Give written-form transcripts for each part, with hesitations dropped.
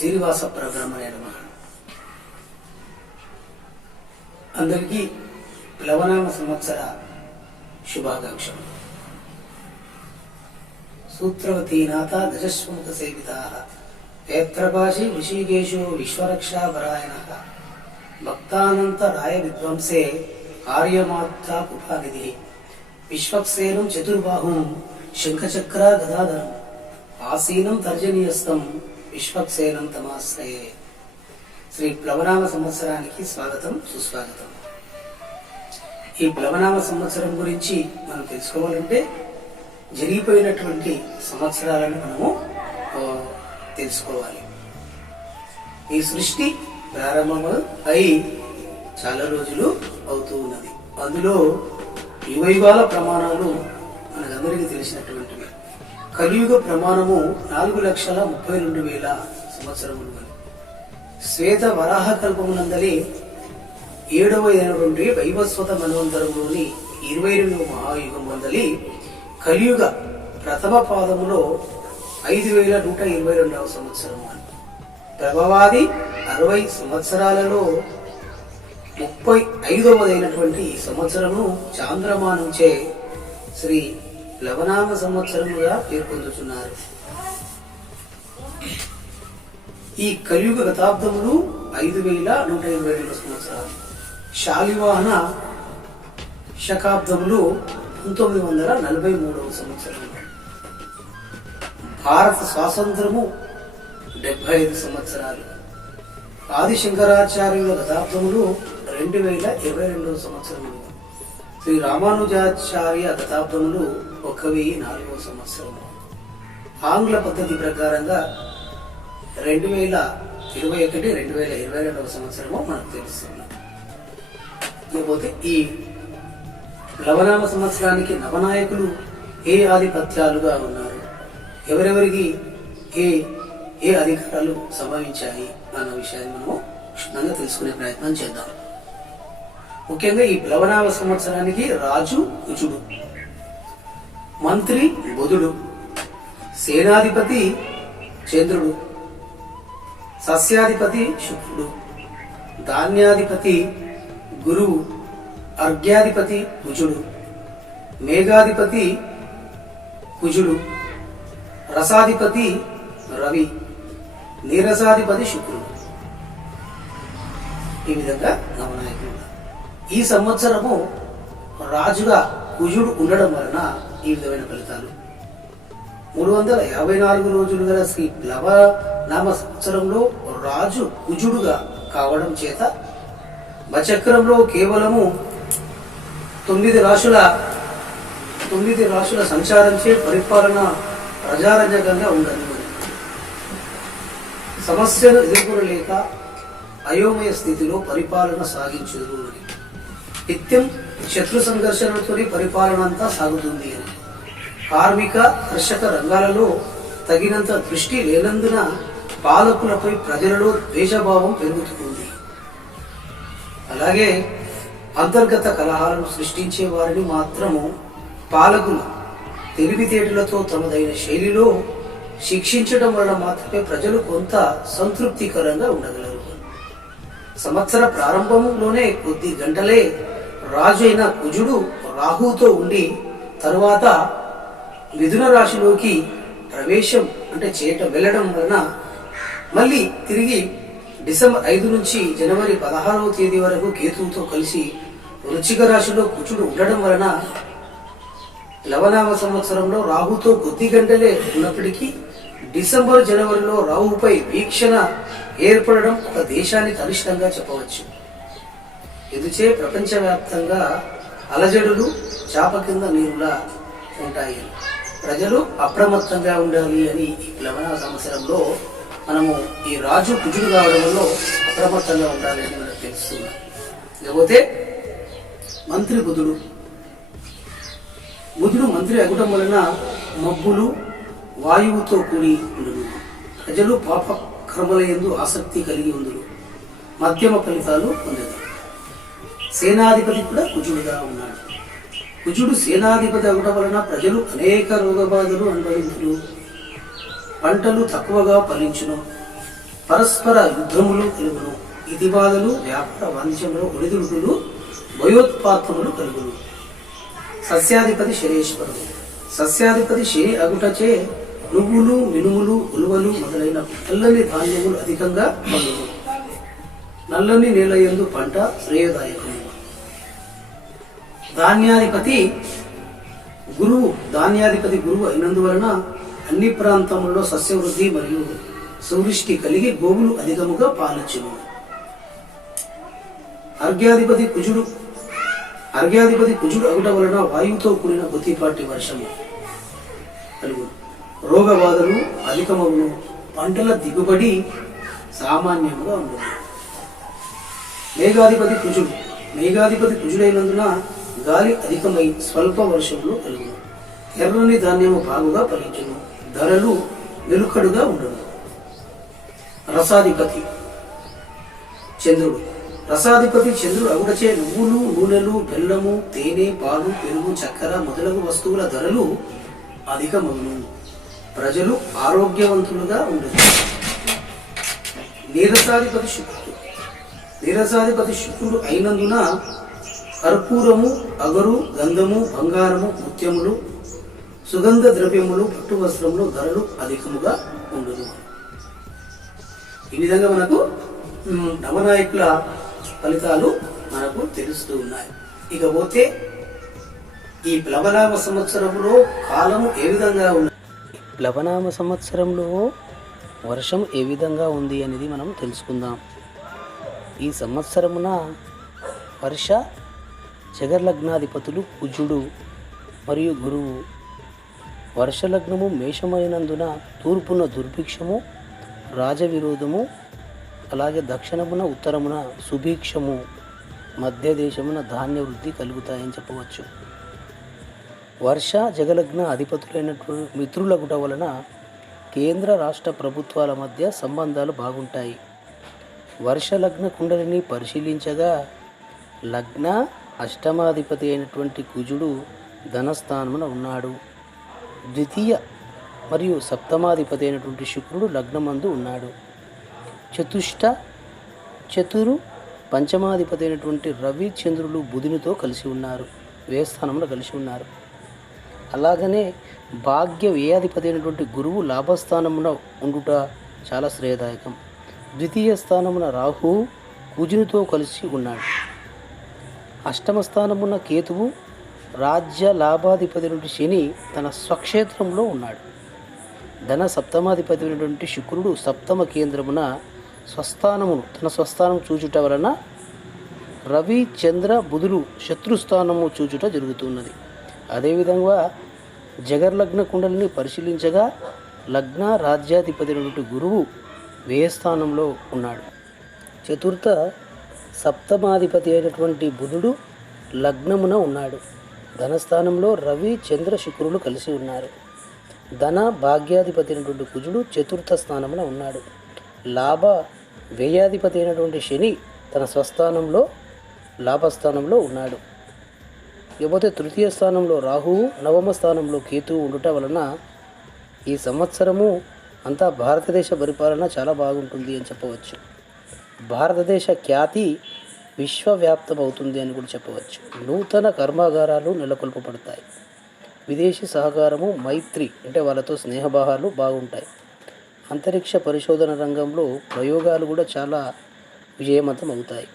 శ్రీనివాస పరబ్రహ్మణే నమః. అందరికీ ప్లవనామ సంవత్సర శుభాకాంక్షలు. సూత్రవతీనాథ దశస్వముఖ సేవితాః పేత్రపాశి వృషికేశో విశ్వరక్షాపరాయణః భక్తానంతరాయ విద్వంసే కార్యమాత్రా కృపానిధి విశ్వక్సేనం చతుర్బాహుం శంఖచక్ర గదాధరం ఆసీనం తర్జనీయస్థం విశ్వక్సేనం తమాశ్రయే. శ్రీ ప్లవనామ సంవత్సరానికి స్వాగతం, సుస్వాగతం. ఈ ప్లవనామ సంవత్సరం గురించి మనం తెలుసుకోవాలంటే జరిగిపోయినటువంటి సంవత్సరాలను మనము తెలుసుకోవాలి. ఈ సృష్టి ప్రారంభం అయి చాలా రోజులు అవుతూ ఉన్నది. అందులో యుగయుగాల ప్రమాణాలు మనకందరికీ తెలిసినటువంటివి. కలియుగ ప్రమాణము 4,32,000 సంవత్సరములు. శ్వేత వరాహ కల్పమునందలి 7వ వైవస్వత మన్వంతరంలోని 22వ మహాయుగం వందలి కలియుగ ప్రథమ పాదములో 5,122వ సంవత్సరము. ప్రభవాది 60 సంవత్సరాలలో 35వదైనటువంటి ఈ సంవత్సరము చాంద్రమానంచే శ్రీ ప్లవనామ సంవత్సరముగా పేర్కొంటున్నారు. ఈ కలియుగ గతాబ్దములు 5,122 సంవత్సరాలు. శాలివాహన శకాబ్దములు 1943వ సంవత్సరం. భారత స్వాతంత్రము 75 సంవత్సరాలు. ఆదిశంకరాచార్యుల గతాబ్దములు 2022వ సంవత్సరములు. శ్రీ రామానుజాచార్య గతాబ్దములు 1004వ సంవత్సరము. ఆంగ్ల పద్ధతి ప్రకారంగా 2021-2022వ సంవత్సరము మనకు తెలుస్తున్నాం. లేకపోతే ఈ ప్లవనామ సంవత్సరానికి నవనాయకులు ఏ ఆధిపత్యాలుగా ఉన్నారు, ఎవరెవరికి ఏ ఏ అధికారాలు సంభవించాయి అన్న విషయాన్ని మనము క్షుణ్ణంగా తెలుసుకునే ప్రయత్నం చేద్దాం. ముఖ్యంగా ఈ ప్లవనామ సంవత్సరానికి రాజు కుజుడు, మంత్రి బుధుడు, సేనాధిపతి చంద్రుడు, సస్యాధిపతి శుక్రుడు, ధాన్యాధిపతి గురువు, అర్ఘ్యాధిపతి కుజుడు, మేఘాధిపతి కుజుడు, రసాధిపతి రవి, నీరసాధిపతి శుక్రుడు. ఈ విధంగా నవనాయకుడు. ఈ సంవత్సరము రాజుగా కుజుడు ఉండడం వలన ఈ విధమైన ఫలితాలు. 354 రోజులు గల శ్రీ ప్లవనామ సంవత్సరంలో రాజు కుజుడుగా కావడం చేత చక్రంలో కేవలము 9 రాశుల సంచారంచే పరిపాలన ప్రజారంజకంగా ఉండదు. సమస్యను ఎదుర్కొనలేక అయోమయ స్థితిలో పరిపాలన సాగించదు అని. నిత్యం శత్రు సంఘర్షణతో పరిపాలన అంతా సాగుతుంది అని. కార్మిక కర్షక రంగాలలో తగినంత దృష్టి లేనందున పాలకులపై ప్రజలలో ద్వేషభావం పెరుగుతుంది. అలాగే అంతర్గత కలహాలను సృష్టించే వారిని మాత్రము పాలకులు తెలివితేటలతో తమదైన శైలిలో శిక్షించడం వలన మాత్రమే ప్రజలు కొంత సంతృప్తికరంగా ఉండగలరు. సంవత్సర ప్రారంభంలోనే కొద్ది గంటలే రాజు అయిన కుజుడు రాహుతో ఉండి తరువాత మిథున రాశిలోకి ప్రవేశం వెళ్ళడం వలన మళ్ళీ తిరిగి డిసెంబర్ 5 నుంచి జనవరి 16వ తేదీ వరకు కేతువుతో కలిసి వృశ్చిక రాశిలో కుజుడు ఉండడం వలన ప్లవనామ సంవత్సరంలో రాహుతో కొద్ది గంటలే ఉన్నప్పటికీ డిసెంబర్ జనవరిలో రాహుపై వీక్షణ ఏర్పడడం ఒక దేశానికి అనిష్టంగా చెప్పవచ్చు. ఎదుచే ప్రపంచవ్యాప్తంగా అలజడులు చాప కింద నీరులా ఉంటాయి. ప్రజలు అప్రమత్తంగా ఉండాలి అని ఈ ప్లవనామ సంవత్సరంలో మనము ఈ రాజు కుజుడు కావడం వల్ల అప్రమత్తంగా ఉండాలి అని మనకు తెలుస్తున్నాం. లేకపోతే మంత్రి బుధుడు మంత్రి అగుటం వలన మబ్బులు వాయువుతో కూడి ఉండును. ప్రజలు పాప కర్మల యందు ఆసక్తి కలిగి ఉందురు. మధ్యమ ఫలితాలు పొందదు. సేనాధిపతి కూడా కుజుడుగా ఉన్నాడు. కుజుడు సేనాధిపతి అగుటం వలన ప్రజలు అనేక రోగబాధలు అనుభవించును. పంటలు తక్కువగా ఫలించును. పరస్పర యుద్ధములు కలుగును. ఇతిబాధలు, వ్యాపార వాణిజ్యములు, ఒడిదుడుకులు, భయోత్పాతములు కలుగును. సస్యాధిపతి శనేశ్వరుడు. సస్యాధిపతి శని అగుటచే నువ్వులు, మినుములు, ఉలువలు మొదలైన నల్లని ధాన్యములు అధికంగా పండును. నల్లని నేల యందు పంట శ్రేయదాయకము. ధాన్యాధిపతి గురువు అయినందువలన అన్ని ప్రాంతములలో సస్యవృద్ధి మరియు సువృష్టి కలిగి గోవులు అధికముగా పాలించును. అర్ఘ్యాధిపతి కుజుడు అగుట వలన వాయువుతో కూడిన కొద్దిపాటి వర్షము కలుగును. రోగ బాధలు అధికమగును. పంటల దిగుబడి సామాన్యముగా ఉండదు. మేఘాధిపతి కుజుడైనందున గాలి అధికమై స్వల్ప వర్షములు కలుగును. ఎర్రని ధాన్యము బాగుగా ఫలించును. ధరలు నిలుకడుగా ఉండను. రసాధిపతి చంద్రుడు అగుటచే నువ్వులు, నూనెలు, బెల్లము, తేనె, పాలు, పెరుగు, చక్కెర మొదలగు వస్తువుల ధరలు అధికమగును. ప్రజలు ఆరోగ్యవంతులుగా ఉండదు. నీరసాధిపతి శుక్రుడు అయినందున కర్పూరము, అగరు, గంధము, బంగారము, ముత్యములు, సుగంధ ద్రవ్యములు, పట్టు వస్త్రములు ధరలు అధికముగా ఉండును. ఈ విధంగా మనకు నవనాయకుల ఫలితాలు మనకు తెలుస్తూ ఉన్నాయి. ఇకపోతే ఈ ప్లవనామ సంవత్సరంలో కాలము ఏ విధంగా ఉంది, ప్లవనామ సంవత్సరంలో వర్షం ఏ విధంగా ఉంది అనేది మనం తెలుసుకుందాం. ఈ సంవత్సరమున వర్ష జగర్లగ్నాధిపతులు కుజుడు మరియు గురువు. వర్షలగ్నము మేషమైనందున తూర్పున దుర్భిక్షము, రాజవిరోధము, అలాగే దక్షిణమున ఉత్తరమున సుభిక్షము, మధ్య దేశమున ధాన్య వృద్ధి కలుగుతాయని చెప్పవచ్చు. వర్ష జగలగ్న అధిపతులైనటువంటి మిత్రులగుట వలన కేంద్ర రాష్ట్ర ప్రభుత్వాల మధ్య సంబంధాలు బాగుంటాయి. వర్షలగ్న కుండలిని పరిశీలించగా లగ్న అష్టమాధిపతి అయినటువంటి కుజుడు ధనస్థానమున ఉన్నాడు. ద్వితీయ మరియు సప్తమాధిపతి అయినటువంటి శుక్రుడు లగ్నమందు ఉన్నాడు. చతురు పంచమాధిపతి అయినటువంటి రవి, చంద్రులు బుధునితో కలిసి ఉన్నారు, వ్యయస్థానంలో కలిసి ఉన్నారు. అలాగనే భాగ్య వ్యయాధిపతి అయినటువంటి గురువు లాభస్థానమున ఉండుట చాలా శ్రేయదాయకం. ద్వితీయ స్థానమున రాహువు కుజునితో కలిసి ఉన్నాడు. అష్టమ స్థానమున కేతువు రాజ్య లాభాధిపతి అయినటువంటి శని తన స్వక్షేత్రంలో ఉన్నాడు. ధన సప్తమాధిపతి అయినటువంటి శుక్రుడు సప్తమ కేంద్రమున తన స్వస్థానం చూచుట వలన రవి, చంద్ర, బుధులు శత్రుస్థానము చూచుట జరుగుతున్నది. అదేవిధంగా జగర్లగ్న కుండలిని పరిశీలించగా లగ్న రాజ్యాధిపతి అయినటువంటి గురువు వ్యయస్థానంలో ఉన్నాడు. చతుర్థ సప్తమాధిపతి అయినటువంటి బుధుడు లగ్నమున ఉన్నాడు. ధనస్థానంలో రవి, చంద్ర, శుక్రులు కలిసి ఉన్నారు. ధన భాగ్యాధిపతి అయినటువంటి కుజుడు చతుర్థ స్థానమున ఉన్నాడు. లాభ వ్యయాధిపతి అయినటువంటి శని తన స్వస్థానంలో లాభస్థానంలో ఉన్నాడు. ఇకపోతే తృతీయ స్థానంలో రాహువు, నవమ స్థానంలో కేతువు ఉండుట వలన ఈ సంవత్సరము అంతా భారతదేశ పరిపాలన చాలా బాగుంటుంది అని చెప్పవచ్చు. భారతదేశ ఖ్యాతి విశ్వవ్యాప్తమవుతుంది అని కూడా చెప్పవచ్చు. నూతన కర్మాగారాలు నెలకొల్పబడతాయి. విదేశీ సహకారము, మైత్రి అంటే వాళ్ళతో స్నేహభావాలు బాగుంటాయి. అంతరిక్ష పరిశోధన రంగంలో ప్రయోగాలు కూడా చాలా విజయవంతం అవుతాయి.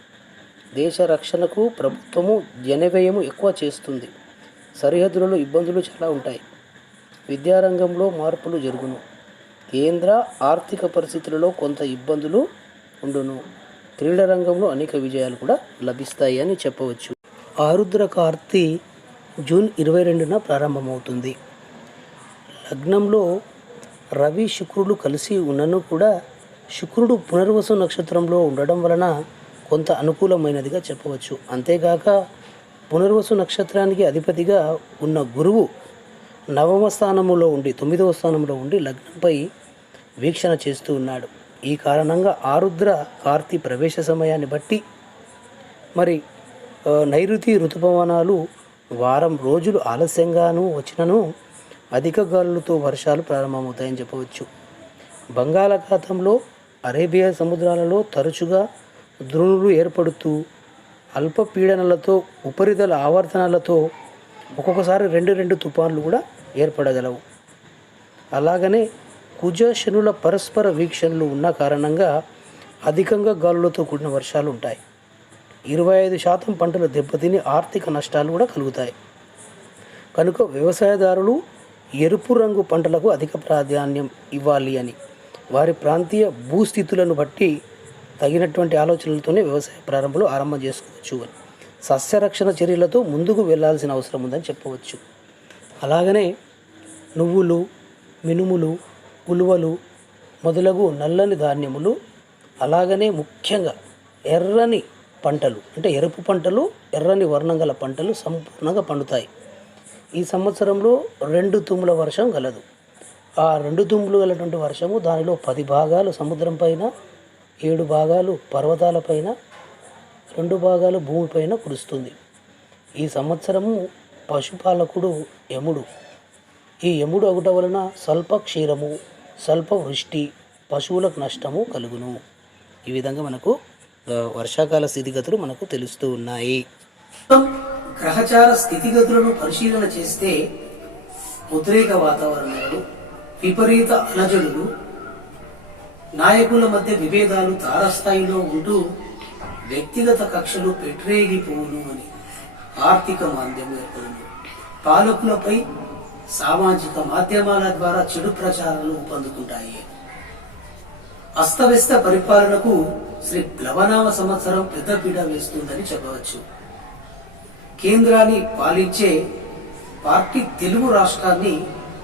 దేశ రక్షణకు ప్రభుత్వము జనవ్యయము ఎక్కువ చేస్తుంది. సరిహద్దులలో ఇబ్బందులు చాలా ఉంటాయి. విద్యారంగంలో మార్పులు జరుగును. కేంద్ర ఆర్థిక పరిస్థితులలో కొంత ఇబ్బందులు ఉండును. క్రీడా రంగంలో అనేక విజయాలు కూడా లభిస్తాయి అని చెప్పవచ్చు. ఆరుద్ర కార్తీ జూన్ 22న ప్రారంభమవుతుంది. లగ్నంలో రవి, శుక్రుడు కలిసి ఉన్నను కూడా శుక్రుడు పునర్వసు నక్షత్రంలో ఉండడం వలన కొంత అనుకూలమైనదిగా చెప్పవచ్చు. అంతేగాక పునర్వసు నక్షత్రానికి అధిపతిగా ఉన్న గురువు నవమ స్థానంలో ఉండి 9వ స్థానంలో ఉండి లగ్నంపై వీక్షణ చేస్తూ ఉన్నాడు. ఈ కారణంగా ఆరుద్ర కార్తీ ప్రవేశ సమయాన్ని బట్టి మరి నైరుతి ఋతుపవనాలు వారం రోజులు ఆలస్యంగాను వచ్చినను అధిక గాలులతో వర్షాలు ప్రారంభమవుతాయని చెప్పవచ్చు. బంగాళాఖాతంలో అరేబియా సముద్రాలలో తరచుగా ద్రోణులు ఏర్పడుతూ అల్పపీడనలతో ఉపరితల ఆవర్తనాలతో ఒక్కొక్కసారి రెండు తుఫాన్లు కూడా ఏర్పడగలవు. అలాగనే కుజ శనుల పరస్పర వీక్షణలు ఉన్న కారణంగా అధికంగా గాలులతో కూడిన వర్షాలు ఉంటాయి. 25% పంటలు దెబ్బతిని ఆర్థిక నష్టాలు కూడా కలుగుతాయి. కనుక వ్యవసాయదారులు ఎరుపు రంగు పంటలకు అధిక ప్రాధాన్యం ఇవ్వాలి అని వారి ప్రాంతీయ భూస్థితులను బట్టి తగినటువంటి ఆలోచనలతోనే వ్యవసాయ ప్రారంభంలో ఆరంభం చేసుకోవచ్చు అని సస్యరక్షణ చర్యలతో ముందుకు వెళ్లాల్సిన అవసరం ఉందని చెప్పవచ్చు. అలాగనే నువ్వులు, మినుములు, ఉలువలు మొదలగు నల్లని ధాన్యములు, అలాగనే ముఖ్యంగా ఎర్రని పంటలు అంటే ఎరుపు పంటలు, ఎర్రని వర్ణం గల పంటలు సంపూర్ణంగా పండుతాయి. ఈ సంవత్సరంలో 2 తుమ్ముల వర్షం కలదు. ఆ 2 తుమ్ములు గలటువంటి వర్షము దానిలో 10 భాగాలు సముద్రం పైన, 7 భాగాలు పర్వతాలపైన, 2 భాగాలు భూమిపైన కురుస్తుంది. ఈ సంవత్సరము పశుపాలకుడు యముడు. ఈ యముడు అగుట వలన స్వల్ప క్షీరము, స్వల్ప వృష్టి, పశువులకు నష్టము కలుగును. ఈ విధంగా మనకు వర్షాకాల స్థితిగతులు మనకు తెలుస్తూ ఉన్నాయి. గ్రహచార స్థితిగతులను పరిశీలన చేస్తే ఉద్రేక వాతావరణాలు, విపరీత అలజడులు, నాయకుల మధ్య విభేదాలు తారస్థాయిలో ఉంటూ వ్యక్తిగత కక్షలు పెట్టరేగిపోవును అని, ఆర్థిక మాంద్యం ఏర్పడును, పాలకులపై సామాజిక మాధ్యమాల ద్వారా చెడు ప్రచారాలు ఊపందుకుంటాయి. అస్తవ్యస్త పరిపాలనకు శ్రీ ప్లవనామ సంవత్సరం పెద్దపీట వేస్తుందని చెప్పవచ్చు. కేంద్రాన్ని పాలించే పార్టీ తెలుగు రాష్ట్రాన్ని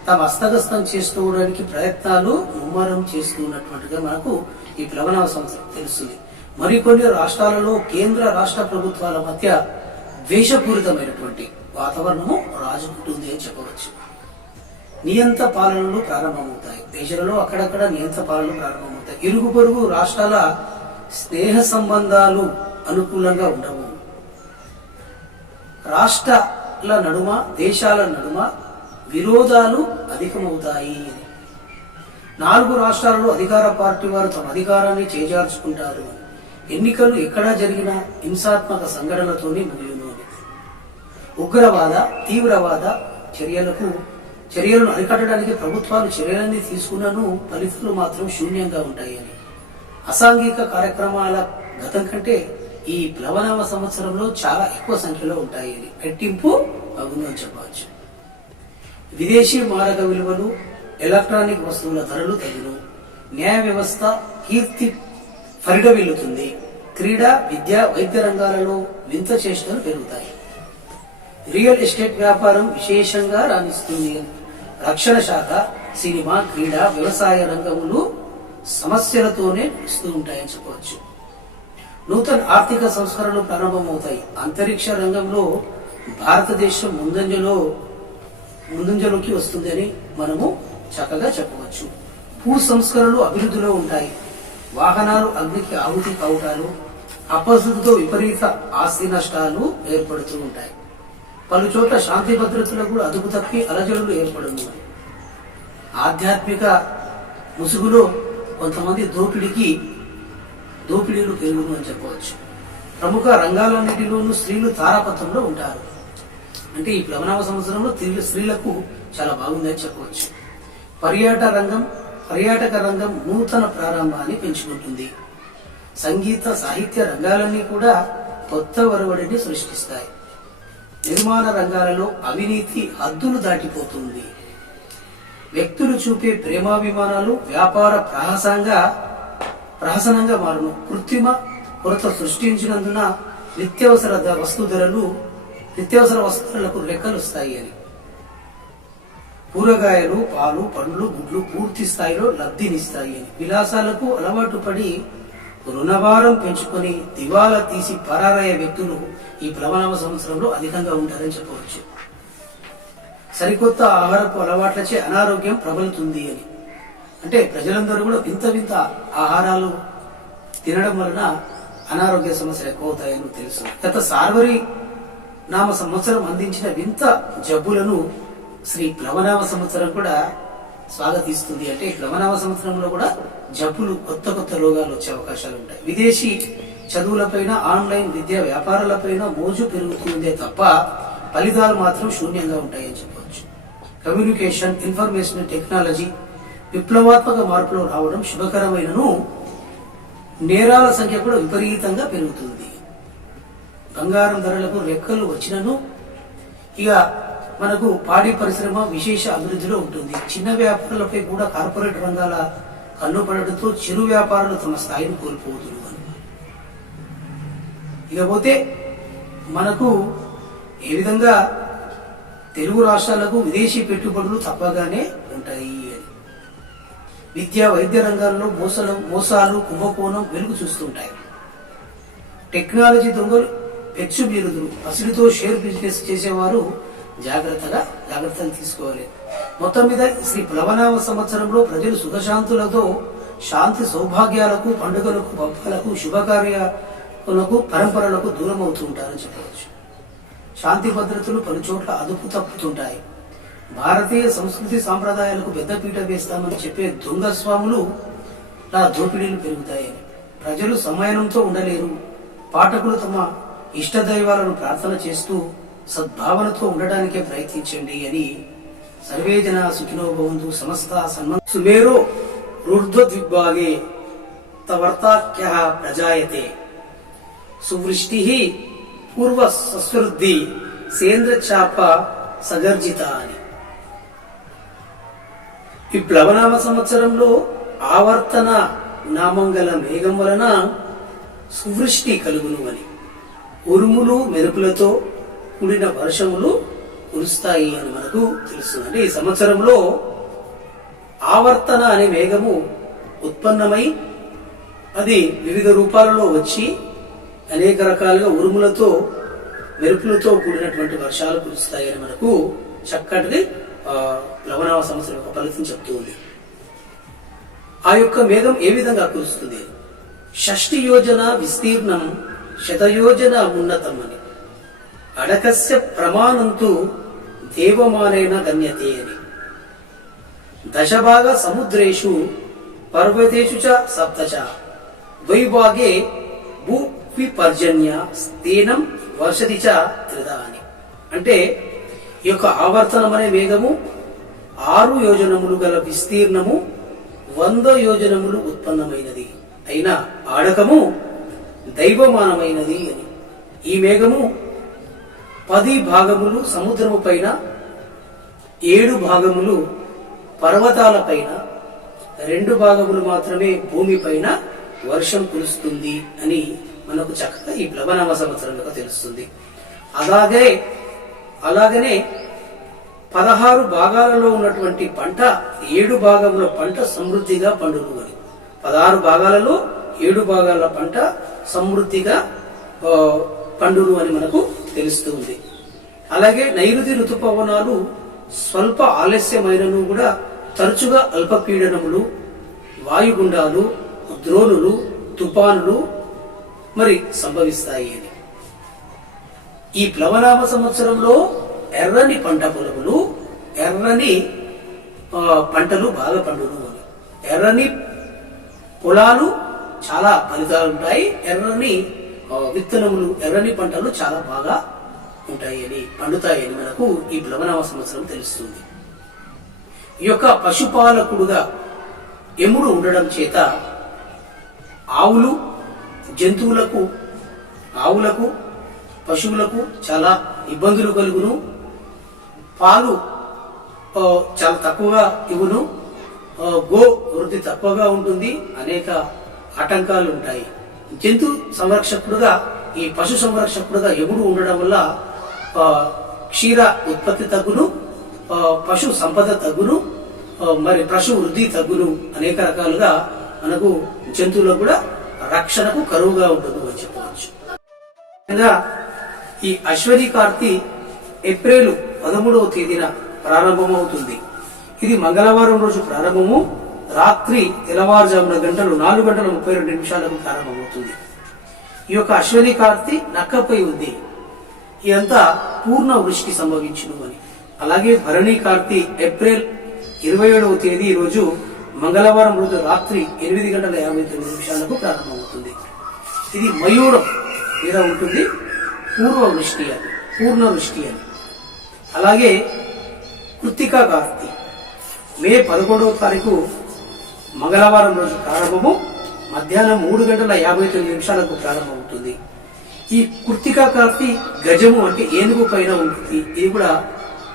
తమ హస్తగస్తం చేసుకోవడానికి ప్రయత్నాలు ముమ్మరం చేస్తున్నటువంటిగా మనకు ఈ ప్లవనామ సంవత్సరం తెలుస్తుంది. మరికొన్ని రాష్ట్రాలలో కేంద్ర రాష్ట్ర ప్రభుత్వాల మధ్య ద్వేషపూరితమైనటువంటి వాతావరణము రాజుకుంటుంది అని చెప్పవచ్చు. నియంత పాలనలు ప్రారంభమవుతాయి. దేశంలో అక్కడక్కడ నియంత పాలనలు ప్రారంభమవుతాయి. ఇరుగు పొరుగు రాష్ట్రాల స్నేహ సంబంధాలు అనుకూలంగా ఉండవు. రాష్ట్రాల నడుమ, దేశాల నడుమ విరోధాలు అధికమవుతాయి. 4 రాష్ట్రాలలో అధికార పార్టీ వారు తమ అధికారాన్ని చేజార్చుకుంటారు. ఎన్నికలు ఎక్కడా జరిగిన హింసాత్మక సంఘటనలతోనే ముగియును. ఉగ్రవాద, తీవ్రవాద చర్యలను అరికట్టడానికి ప్రభుత్వాలు చర్యలన్నీ తీసుకున్నాను, ఫలితాలు మాత్రం శూన్యంగా ఉంటాయని. అసాంఘిక కార్యక్రమాల గతం కంటే ఈ ప్లవనామ సంవత్సరంలో చాలా ఎక్కువ సంఖ్యలో ఉంటాయని, రెట్టింపు అగును అని చెప్పవచ్చు. విదేశీ మారక విలువలు, ఎలక్ట్రానిక్ వస్తువుల ధరలు తగ్గును. న్యాయ వ్యవస్థ కీర్తి పరిడవిల్లుతుంది. క్రీడా, విద్య, వైద్య రంగాలలో వింత చేష్టలు పెరుగుతాయి. రియల్ ఎస్టేట్ వ్యాపారం విశేషంగా రాణిస్తుంది. రక్షణ శాఖ, సినిమా, క్రీడా, వ్యవసాయ రంగములు సమస్యలతోనే నడుస్తూ ఉంటాయని చెప్పవచ్చు. నూతన ఆర్థిక సంస్కరణలు ప్రారంభమవుతాయి. అంతరిక్ష రంగంలో భారతదేశం ముందంజలోకి వస్తుందని మనము చక్కగా చెప్పవచ్చు. భూ సంస్కరణలు అభివృద్ధిలో ఉంటాయి. వాహనాలు అగ్నికి ఆహుతి కావటాలు, అపశృతితో విపరీత ఆస్తి నష్టాలు ఏర్పడుతూ ఉంటాయి. పలు చోట్ల శాంతి భద్రతలకు కూడా అదుపు తప్పి అలజడులు ఏర్పడును. ఆధ్యాత్మిక ముసుగులో కొంతమంది దోపిడీలు పెరుగును అని చెప్పవచ్చు. ప్రముఖ రంగాలన్నిటిలోనూ స్త్రీలు తారాపథంలో ఉంటారు. అంటే ఈ ప్లవనామ సంవత్సరంలో స్త్రీలకు చాలా బాగుందని చెప్పవచ్చు. పర్యాటక రంగం నూతన ప్రారంభాన్ని పెంచుకుంటుంది. సంగీత, సాహిత్య రంగాలన్నీ కూడా కొత్త ఒరవడిని సృష్టిస్తాయి. నిర్మాణ రంగాలలో అవినీతి హద్దులు దాటిపోతుంది. వ్యక్తులు చూపే ప్రేమాభిమానాలు వ్యాపార ప్రహసనంగా మారును. కృత్రిమ కొరత సృష్టించినందున నిత్యావసర వస్తువులకు రెక్కలుస్తాయి అని. కూరగాయలు, పాలు, పండ్లు, గుడ్లు పూర్తి స్థాయిలో లబ్ధినిస్తాయి అని. విలాసాలకు అలవాటు పడి రుణభారం పెంచుకొని దివాలా తీసి పరారయ్యే వ్యక్తులు ఈ ప్లవనామ సంవత్సరంలో అధికంగా ఉంటారని చెప్పవచ్చు. సరికొత్త ఆహారపు అలవాట్లచే అనారోగ్యం ప్రబలుతుంది అని. అంటే ప్రజలందరూ కూడా వింత ఆహారాలు తినడం వలన అనారోగ్య సమస్యలు ఎక్కువ అవుతాయని తెలుసు. గత సార్వరి నామ సంవత్సరం అందించిన వింత జబ్బులను శ్రీ ప్లవనామ సంవత్సరం కూడా స్వాగతిస్తుంది. అంటే ప్లవనామ సంవత్సరంలో కూడా జబ్బులు, కొత్త కొత్త రోగాలు వచ్చే అవకాశాలు ఉంటాయి. విదేశీ చదువులపైన, ఆన్లైన్ విద్యా వ్యాపారాలపైన మోజు పెరుగుతుందే తప్ప ఫలితాలు మాత్రం శూన్యంగా ఉంటాయని చెప్పవచ్చు. కమ్యూనికేషన్, ఇన్ఫర్మేషన్ టెక్నాలజీ విప్లవాత్మక మార్పులు రావడం శుభకరమైనను నేరాల సంఖ్య కూడా విపరీతంగా పెరుగుతుంది. బంగారం ధరలకు రెక్కలు వచ్చినను ఇక మనకు పాడి పరిశ్రమ విశేష అభివృద్ధిలో ఉంటుంది. చిన్న వ్యాపారులపై కూడా కార్పొరేట్ రంగాల కన్నుపడటంతో చిరు వ్యాపారులు తమ స్థాయిని కోల్పోతున్నారు. ఇకపోతే మనకు ఏ విధంగా తెలుగు రాష్ట్రాలకు విదేశీ పెట్టుబడులు తప్పగానే ఉంటాయి అని. విద్యా, వైద్య రంగాల్లో మోసాలు, కుంభకోణం వెలుగు చూస్తుంటాయి. టెక్నాలజీ దొంగలు పెచ్చు మీరుదులు. అసలుతో షేర్ బిజినెస్ చేసేవారు జాగ్రత్తలు తీసుకోవాలి. మొత్తం మీద శ్రీ ప్లవనామ సంవత్సరంలో ప్రజలు సుఖశాంతులతో శాంతి సౌభాగ్యాలకు, పండుగలకు, పబ్బాలకు, శుభకార్యాలకు, పరంపరలకు దూరం అవుతుంటారని చెప్పవచ్చు. శాంతి భద్రతలు పలుచోట్ల అదుపు తప్పుతుంటాయి. భారతీయ సంస్కృతి సాంప్రదాయాలకు పెద్దపీట వేస్తామని చెప్పే దొంగ స్వాములు నా దోపిడీలు పెరుగుతాయని. ప్రజలు సమయంతో ఉండలేరు. పాఠకులు తమ ఇష్ట దైవాలను ప్రార్థన చేస్తూ సద్భావనతో ఉండడానికే ప్రయత్నించండి అని. సర్వే జనా సుఖినో భవంతు. సమస్త సన్మన్ సుమేరో ఊర్ధ్వద్విభాగే తవర్తాఖ్య ప్రజాయతే. సువృష్టి పూర్వ సస్వృద్ధి సేంద్ర చాప సగర్జిత అని. ఈ ప్లవనామ సంవత్సరంలో ఆవర్తన నామం గల మేఘం వలన సువృష్టి కలుగును అని. ఉరుములు మెరుపులతో కూడిన వర్షములు కురుస్తాయి అని మనకు తెలుస్తుంది. అంటే ఈ సంవత్సరంలో ఆవర్తన అనే మేఘము ఉత్పన్నమై అది వివిధ రూపాలలో వచ్చి అనేక రకాలుగా ఉరుములతో, మెరుపులతో కూడినటువంటి వర్షాలు కురుస్తాయని మనకు చక్కటి ప్లవనామ సంవత్సరం యొక్క ఫలితం చెప్తూ ఉంది. ఆ యొక్క మేఘం ఏ విధంగా కురుస్తుంది? 6 యోజన విస్తీర్ణం శతయోజన ఉన్నతం అని. అడకస్య ప్రమాణంతు దేవమానైన గణ్యతే అని. దశభాగ సముద్రేషు పర్వతేషు చ సప్తచ ద్వైభాగే భూవిపర్జన్య స్థేనం వర్షతి చ త్రిదా అని. అంటే ఈ యొక్క ఆవర్తనం అనే మేఘము 6 యోజనములు గల విస్తీర్ణము 100 యోజనములు ఉత్పన్నమైనది అయిన ఆడకము దైవమానమైనది అని. ఈ మేఘము 10 భాగములు సముద్రము పైన, 7 భాగములు పర్వతాల పైన, 2 భాగములు మాత్రమే భూమి పైన వర్షం కురుస్తుంది అని మనకు చక్కగా ఈ ప్లవనామ సంవత్సరంలో తెలుస్తుంది. అలాగనే 16 భాగాలలో ఉన్నటువంటి పంట 7 భాగముల పంట సమృద్ధిగా పండును అని. 16 భాగాలలో 7 భాగాల పంట సమృద్ధిగా పండును అని మనకు తెలుస్తుంది. అలాగే నైరుతి ఋతుపవనాలు స్వల్ప ఆలస్యమైనను కూడా తరచుగా అల్పపీడనములు, వాయుగుండాలు, ద్రోణులు, తుఫానులు మరి సంభవిస్తాయి అని. ఈ ప్లవనామ సంవత్సరంలో ఎర్రని పంట పొలములు, ఎర్రని పంటలు బాగా పండును అని. ఎర్రని పొలాలు చాలా ఫలితాలు ఉంటాయి. ఎర్రని విత్తనములు, ఎర్రని పంటలు చాలా బాగా ఉంటాయని, పండుతాయని మనకు ఈ ప్లవనామ సంవత్సరం తెలుస్తుంది. ఈ యొక్క పశుపాలకుడుగా యముడు ఉండడం చేత ఆవులకు పశువులకు చాలా ఇబ్బందులు కలుగును. పాలు చాలా తక్కువగా ఇవ్వను. గో వృద్ధి తక్కువగా ఉంటుంది. అనేక ఆటంకాలు ఉంటాయి. జంతు సంరక్షకుడుగా, ఈ పశు సంరక్షకుడుగా యముడు ఉండడం వల్ల క్షీర ఉత్పత్తి తగ్గును, పశు సంపద తగ్గును, మరి పశు వృద్ధి తగ్గును. అనేక రకాలుగా మనకు జంతువులకు కూడా రక్షణకు కరువుగా ఉంటుంది అని చెప్పవచ్చు. ఈ అశ్వని కార్తీ ఏప్రిల్ 13వ తేదీన ప్రారంభమవుతుంది. ఇది మంగళవారం రోజు ప్రారంభము. రాత్రి తెల్లవారుజామున 4:32 ప్రారంభమవుతుంది. ఈ యొక్క అశ్వని కార్తీ నక్కపై ఉంది. ఇదంతా పూర్ణ వృష్టి సంభవించును అని. అలాగే భరణి కార్తీ ఏప్రిల్ 27వ తేదీ రోజు మంగళవారం రోజు రాత్రి 8:59 ప్రారంభమవుతుంది. ఇది మయూరం మీద ఉంటుంది, పూర్ణ వృష్టి అని. అలాగే కృత్తికా కార్తీ మే 11వ తారీఖు మంగళవారం రోజు ప్రారంభము, మధ్యాహ్నం 3:59 ప్రారంభమవుతుంది. ఈ కృత్తికా కార్తీ గజము అంటే ఏనుగు పైన ఉంటుంది. ఇది కూడా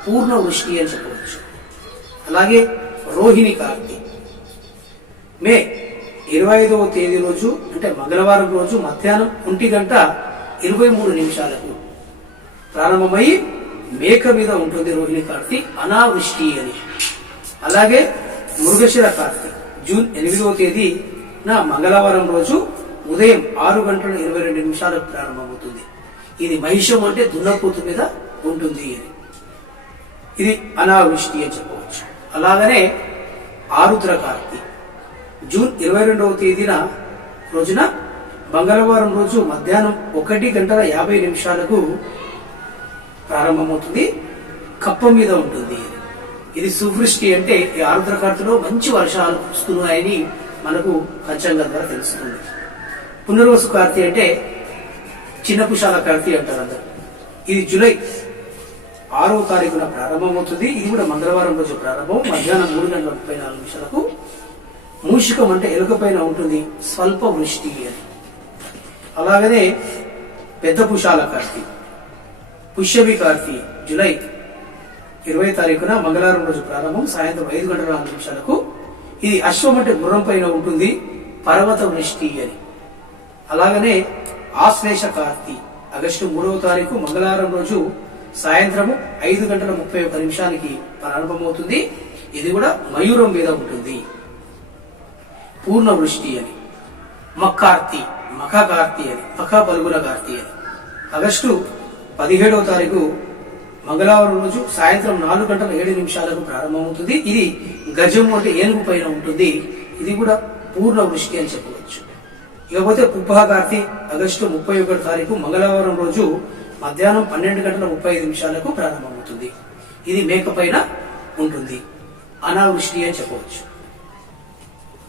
పూర్ణ వృష్టి అని చెప్పవచ్చు. అలాగే రోహిణి కార్తీ మే 25వ తేదీ రోజు అంటే మంగళవారం రోజు మధ్యాహ్నం 1:23 ప్రారంభమై మేక మీద ఉంటుంది రోహిణి కార్తీ, అనావృష్టి అని. అలాగే మృగశిర కార్తీ జూన్ 8వ తేదీ మంగళవారం రోజు ఉదయం 6:22 ప్రారంభమవుతుంది. ఇది మహిషం అంటే దున్నపోతు మీద ఉంటుంది అని. ఇది అనావృష్టి అని చెప్పవచ్చు. అలాగనే ఆరుద్ర కార్తీ జూన్ 22వ తేదీన రోజున మంగళవారం రోజు మధ్యాహ్నం 1:50 ప్రారంభమవుతుంది, కప్ప మీద ఉంటుంది. ఇది సువృష్టి అంటే ఈ ఆరుద్ర కార్తీలో మంచి వర్షాలు కురుస్తున్నాయని మనకు పంచాంగం ద్వారా తెలుస్తుంది. పునర్వసు కార్తీ అంటే చిన్న కుశాల కార్తీ అంటారు అందరు. ఇది జూలై 6వ తారీఖున ప్రారంభమవుతుంది. ఇది కూడా మంగళవారం రోజు ప్రారంభం, మధ్యాహ్నం 3:34 మూషికం అంటే ఎలుక పైన ఉంటుంది, స్వల్ప వృష్టి అని. అలాగనే పెద్ద పుషాల కార్తీ పుష్యమి కార్తీ జూలై 20వ తారీఖున మంగళవారం రోజు ప్రారంభం, సాయంత్రం 5:04 ఇది అశ్వం అంటే గుర్రం పైన ఉంటుంది, పర్వత వృష్టి అని. అలాగనే ఆశ్లేష కార్తీ ఆగస్టు 3వ తారీఖు మంగళవారం రోజు సాయంత్రము 5:31 ప్రారంభమవుతుంది. ఇది కూడా మయూరం మీద ఉంటుంది, పూర్ణ వృష్టి అని. మఖార్తీ అని, మఖ బల్గుల కార్తీ అని. ఆగస్టు 17వ తారీఖు మంగళవారం రోజు సాయంత్రం 4:07 ప్రారంభమవుతుంది. ఇది గజము అంటే ఏనుగు పైన ఉంటుంది. ఇది కూడా పూర్ణ వృష్టి అని చెప్పవచ్చు. ఇకపోతే పుబ్బా కార్తీ ఆగస్టు 31వ తారీఖు మంగళవారం రోజు మధ్యాహ్నం 12:35 ప్రారంభమవుతుంది. ఇది మేక పైన ఉంటుంది, అనావృష్టి అని చెప్పవచ్చు.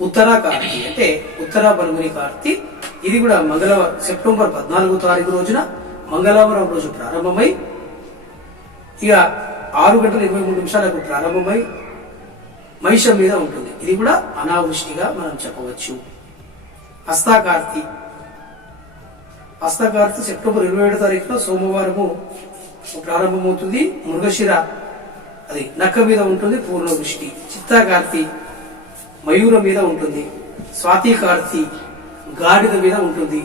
ఉత్తరా కార్తీ అంటే ఉత్తరా బల్గుని కార్తీ, ఇది కూడా సెప్టెంబర్ 14వ తారీఖు రోజున మంగళవారం రోజు ప్రారంభమై ఇక 6:23 ప్రారంభమై మహిషం మీద ఉంటుంది. ఇది కూడా అనావృష్టిగా మనం చెప్పవచ్చు. హస్తాకార్తీ సెప్టెంబర్ 27వ తారీఖున సోమవారము ప్రారంభమవుతుంది. మృగశిర అది నక్క మీద ఉంటుంది, పూర్ణ వృష్టి. చిత్తాకార్తీ మయూరం మీద ఉంటుంది. స్వాతి కార్తీ గాడిద మీద ఉంటుంది,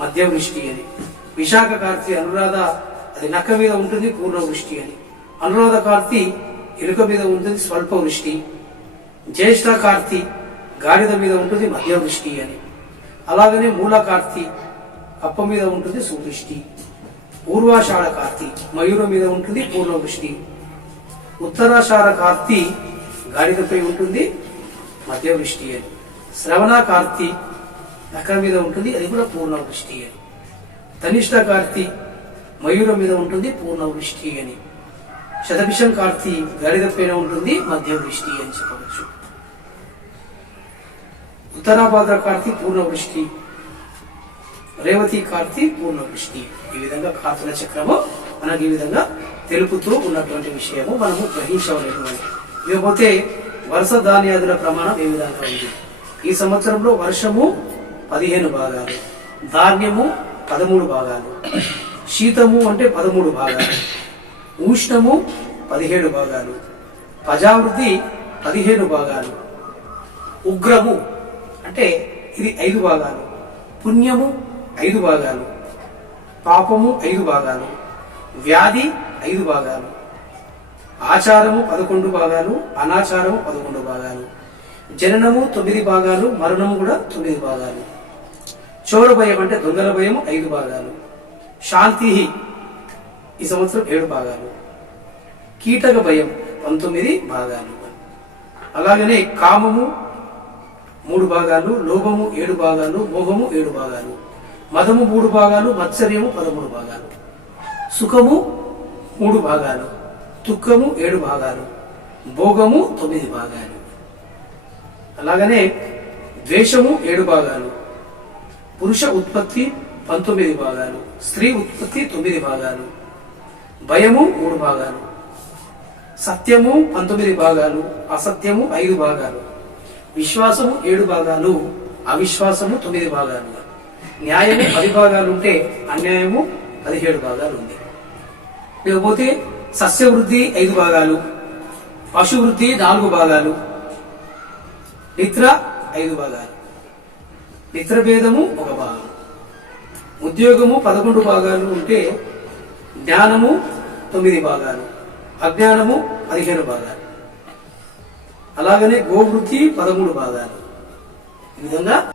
మధ్య వృష్టి అని. విశాఖ కార్తీ అనురాధ అది నక్క మీద ఉంటుంది, పూర్ణ వృష్టి అని. అనురాధ కార్తీ ఎలుక మీద ఉంటుంది, స్వల్ప వృష్టి. జ్యేష్ఠ కార్తీ గాడిద మీద ఉంటుంది, మధ్య వృష్టి అని. అలాగనే మూల కార్తీ కప్ప మీద ఉంటుంది, సువృష్టి. పూర్వాషాఢ కార్తీ మయూరం మీద ఉంటుంది, పూర్ణ వృష్టి. ఉత్తరాషాఢ కార్తీ గాడిదపై ఉంటుంది, మధ్య వృష్టి అని. శ్రవణ కార్తీ నక్క మీద ఉంటుంది, అది కూడా పూర్ణ వృష్టి అని. ధనిష్ట కార్తీ మయూరం మీద ఉంటుంది, పూర్ణ వృష్టి అని. శతభిషం కార్తీ గాడిద పైన ఉంటుంది, మధ్య వృష్టి అని చెప్పవచ్చు. ఉత్తరాభాద్ర కార్తీ పూర్ణ వృష్టి. రేవతి కార్తీ పూర్ణ వృష్టి. ఈ విధంగా కార్తీల చక్రము మనకు ఈ విధంగా తెలుపుతూ ఉన్నటువంటి విషయము మనము గ్రహించవలెను. ఇకపోతే వరుస ధాన్యాదుల ప్రమాణం ఏ విధంగా ఉంది. ఈ సంవత్సరంలో వర్షము 15 భాగాలు, ధాన్యము 13 భాగాలు, శీతము అంటే 13 భాగాలు, ఉష్ణము 17 భాగాలు, ప్రజావృద్ధి 15 భాగాలు, ఉగ్రము అంటే ఇది 5 భాగాలు, పుణ్యము 5 భాగాలు, పాపము 5 భాగాలు, వ్యాధి 5 భాగాలు, ఆచారము 11 భాగాలు, అనాచారము 11 భాగాలు, జననము 9 భాగాలు, మరణము కూడా 9 భాగాలు, చోర భయం అంటే దొంగల భయం 5 భాగాలు, శాంతి ఈ సంవత్సరం 7 భాగాలు, కీటక భయం 19 భాగాలు. అలాగనే కామము 3 భాగాలు, లోభము 7 భాగాలు, మోహము 7 భాగాలు, మదము 3 భాగాలు, మత్సర్యము 13 భాగాలు, సుఖము 3 భాగాలు, దుఃఖము 7 భాగాలు, భోగము 9 భాగాలు. అలాగనే ద్వేషము 7 భాగాలు, పురుష ఉత్పత్తి 19 భాగాలు, స్త్రీ ఉత్పత్తి 9 భాగాలు, భయము 3 భాగాలు, సత్యము 19 భాగాలు, అసత్యము 5 భాగాలు, విశ్వాసము 7 భాగాలు, అవిశ్వాసము 9 భాగాలు, న్యాయము 10 భాగాలు ఉంటే అన్యాయము 17 భాగాలు ఉంది. లేకపోతే సస్యవృద్ధి 5 భాగాలు, పశువృద్ధి 4 భాగాలు, నిద్ర 5 భాగాలు, నిద్రభేదము 1 భాగం, ఉద్యోగము 11 భాగాలు ఉంటే జ్ఞానము 9 భాగాలు, అజ్ఞానము 15 భాగాలు. అలాగనే గోవృద్ధి 13 భాగాలు. ఈ విధంగా